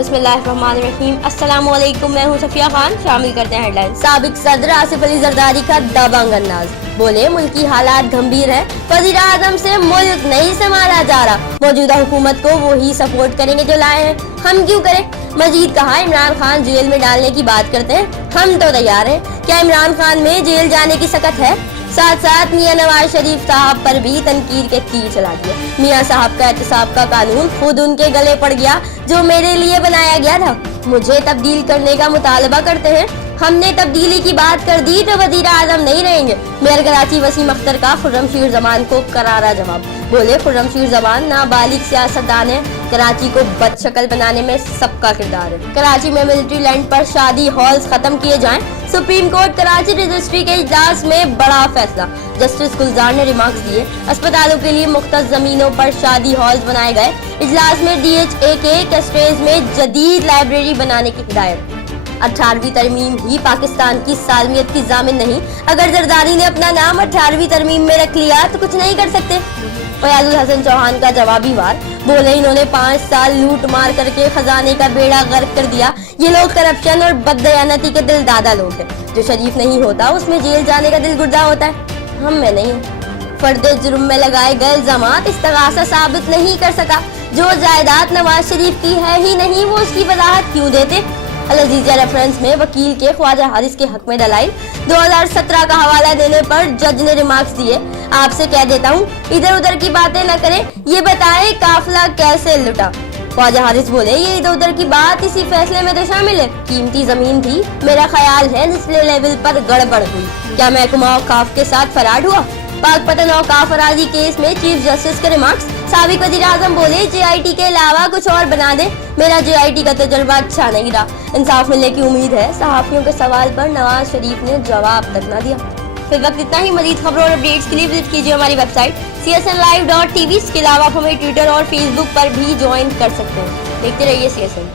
बिस्मिल्लाहिर्रहमानिर्रहीम। अस्सलामु अलैकुम, मैं हूँ सफिया खान। शामिल करते हैं हेडलाइन। साबिक सदर आसिफ अली जरदारी का दबंग अंदाज, बोले मुल्क की हालात गंभीर है, वज़ीर आज़म से मुल्क नहीं संभाला जा रहा, मौजूदा हुकूमत को वो ही सपोर्ट करेंगे जो लाए हैं, हम क्यों करें। मजीद कहा, इमरान खान जेल में डालने की बात करते हैं, हम तो तैयार हैं, क्या इमरान खान में जेल जाने की सकत है। साथ साथ मियां नवाज शरीफ साहब पर भी तनकीद के तीर चला दिया। मियां साहब का एहतसाब का कानून खुद उनके गले पड़ गया जो मेरे लिए बनाया गया था। मुझे तब्दील करने का मुतालबा करते हैं, हमने तब्दीली की बात कर दी तो वज़ीर आज़म नहीं रहेंगे। मेयर कराची वसीम अख्तर का खुर्रमशीर जमान को करारा जवाब, बोले खुर्रमशीर जमान नाबालिग सियासतदान है, कराची को बदशक्ल बनाने में सबका किरदार है। कराची में मिलिट्री लैंड पर शादी हॉल्स खत्म किए जाएं। सुप्रीम कोर्ट कराची रजिस्ट्री के इजलास में बड़ा फैसला, जस्टिस गुलजार ने रिमार्क्स दिए। अस्पतालों के लिए मुख्तस जमीनों पर शादी हॉल्स बनाए गए। इजलास में DHA के कैस्ट्रेज में जदीद लाइब्रेरी बनाने की हिदायत। 18वीं तरमीम ही पाकिस्तान की सालमियत की जामिन नहीं, अगर जरदारी ने अपना नाम 18वीं तरमीम में रख लिया तो कुछ नहीं कर सकते। फयाजुल हसन चौहान का जवाबी वार, बोले इन्होंने 5 साल लूट मार करके खजाने का बेड़ा गर्क कर दिया। ये लोग करप्शन और बददयानती के दिल दादा लोग हैं। जो शरीफ नहीं होता उसमें जेल जाने का दिल गुर्दा होता है, हम में नहीं। फर्दे जुर्म में लगाए गए इल्जामात इस्तगासा साबित नहीं कर सका। जो जायदाद नवाज शरीफ की है ही नहीं, वो उसकी वजाहत क्यों देते। अल-अज़ीज़िया रेफरेंस में वकील के ख्वाजा हारिस के हक में दलाइल, 2017 का हवाला देने पर जज ने रिमार्क्स दिए। आपसे कह देता हूँ, इधर उधर की बातें न करें, ये बताएं काफिला कैसे लुटा। ख्वाजा हारिस बोले, ये इधर उधर की बात इसी फैसले में तो शामिल है। कीमती जमीन थी, मेरा ख्याल है डिस्प्ले लेवल पर गड़बड़ हुई। क्या महकमा औकाफ के साथ फराड हुआ। पाक पतन औकाफ फराजी केस में चीफ जस्टिस के रिमार्क्स। साबिक वज़ीर आज़म बोले, JIT के अलावा कुछ और बना दे, मेरा JIT का तजुर्बा अच्छा नहीं रहा, इंसाफ मिलने की उम्मीद है। सहाफियों के सवाल पर नवाज शरीफ ने जवाब तक न दिया। फिर वक्त इतना ही। मजीद खबरों और अपडेट्स के लिए विजिट कीजिए हमारी वेबसाइट csnlive.tv। इसके अलावा आप हमें ट्विटर और फेसबुक पर भी ज्वाइन कर सकते हैं। देखते रहिए CSN।